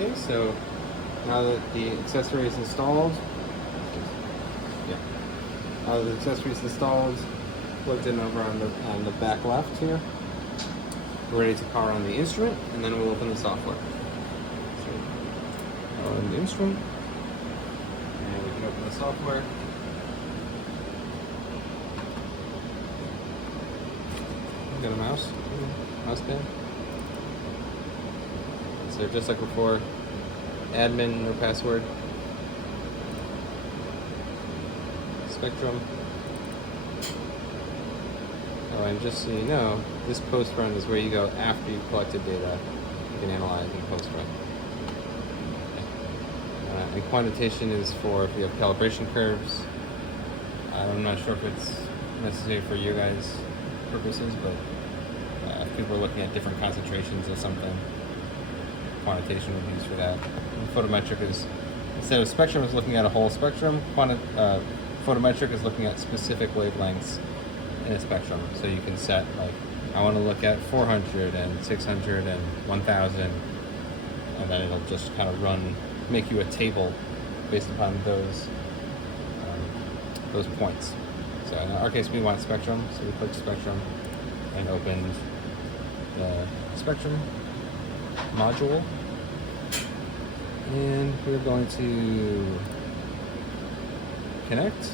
Okay, so now that the accessory is installed, now that the accessory is installed, plugged in over on the back left here, we're ready to power on the instrument, and then we'll open the software. So, power on the instrument, and we can open the software. Got a mouse pad. So just like before, admin, no password, Spectrum. Oh, and just so you know, this post run is where you go after you've collected data. You can analyze and post run. And quantitation is for if you have calibration curves. I'm not sure if it's necessary for you guys' purposes, but if people are looking at different concentrations of something, quantitation would be used for that. And photometric is, instead of spectrum is looking at a whole spectrum, photometric is looking at specific wavelengths in a spectrum. So you can set, like, I want to look at 400 and 600 and 1000, and then it'll just kind of make you a table based upon those points. So in our case, we want spectrum, so we clicked spectrum and opened the spectrum module, and we're going to connect.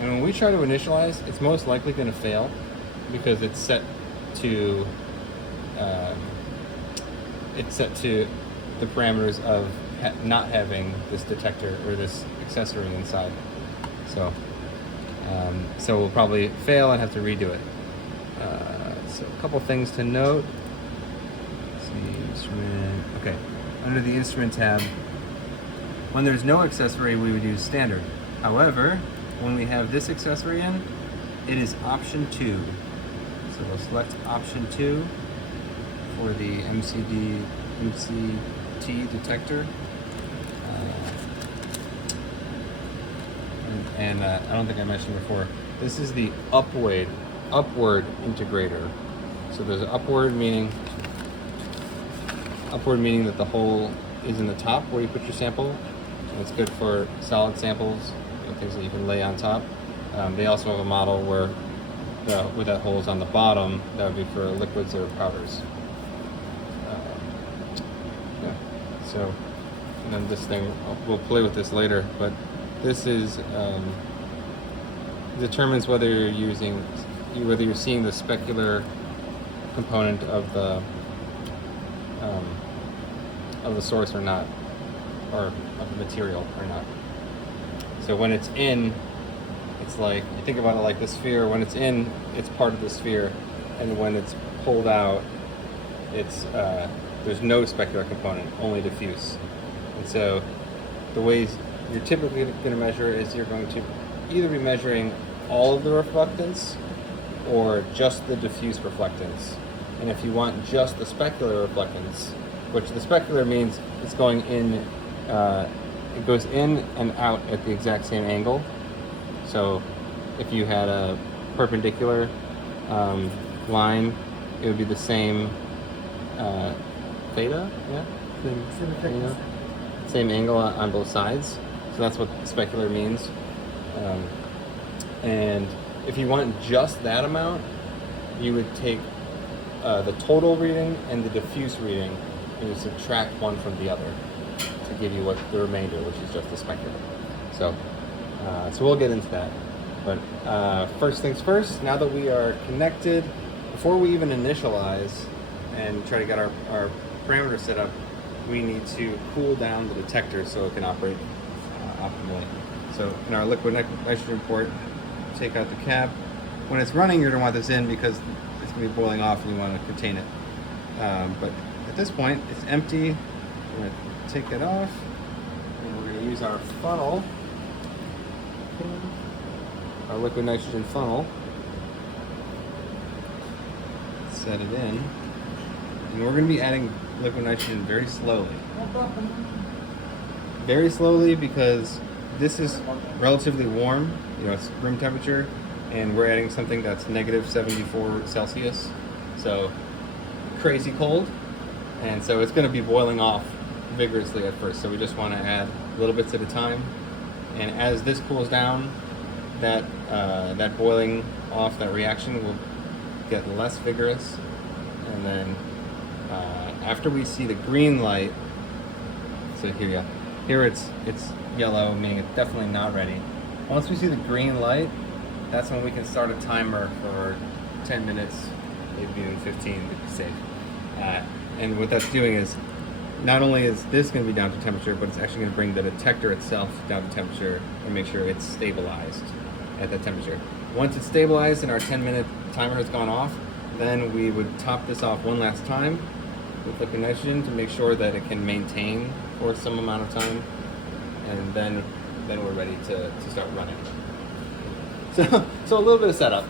And when we try to initialize, it's most likely going to fail because it's set to the parameters of not having this detector or this accessory inside. So we'll probably fail and have to redo it. So a couple things to note. Let's see, instrument. Okay, under the instrument tab, when there's no accessory, we would use standard. However, when we have this accessory in, it is option 2. So we'll select option 2 for the MCT detector. I don't think I mentioned before, this is the upward integrator. So there's an upward meaning that the hole is in the top where you put your sample, and it's good for solid samples, things that you can lay on top. They also have a model where that hole is on the bottom. That would be for liquids or powders. So, and then this thing, we'll play with this later, but this is determines whether you're seeing the specular component of the source or not, or of the material or not. So when it's in, it's like, you think about it like the sphere. When it's in, it's part of the sphere, and when it's pulled out, it's there's no specular component, only diffuse. And so the ways you're typically going to measure is you're going to either be measuring all of the reflectance or just the diffuse reflectance. And if you want just the specular reflectance, which the specular means it's going in, it goes in and out at the exact same angle. So if you had a perpendicular line, it would be the same theta, yeah? Same angle on both sides. So that's what specular means. And if you want just that amount, you would take the total reading and the diffuse reading, and you subtract one from the other to give you what the remainder, which is just the specular. So we'll get into that. But first things first, now that we are connected, before we even initialize and try to get our parameters set up, we need to cool down the detector so it can operate optimally. So in our liquid nitrogen port, take out the cap. When it's running, you're going to want this in because it's going to be boiling off and you want to contain it. But at this point, it's empty. We're going to take it off, and we're going to use our funnel, our liquid nitrogen funnel, set it in, and we're going to be adding liquid nitrogen very slowly. Very slowly because this is relatively warm, it's room temperature, and we're adding something that's -74 Celsius. So crazy cold, and so it's going to be boiling off vigorously at first. So we just want to add little bits at a time, and as this cools down, that that boiling off, that reaction will get less vigorous, and then after we see the green light, so here it's yellow, meaning it's definitely not ready. Once we see the green light, that's when we can start a timer for 10 minutes, maybe even 15 to be safe. And what that's doing is, not only is this going to be down to temperature, but it's actually going to bring the detector itself down to temperature and make sure it's stabilized at that temperature. Once it's stabilized and our 10-minute timer has gone off, then we would top this off one last time with liquid nitrogen to make sure that it can maintain for some amount of time, and then we're ready to start running. So a little bit of setup.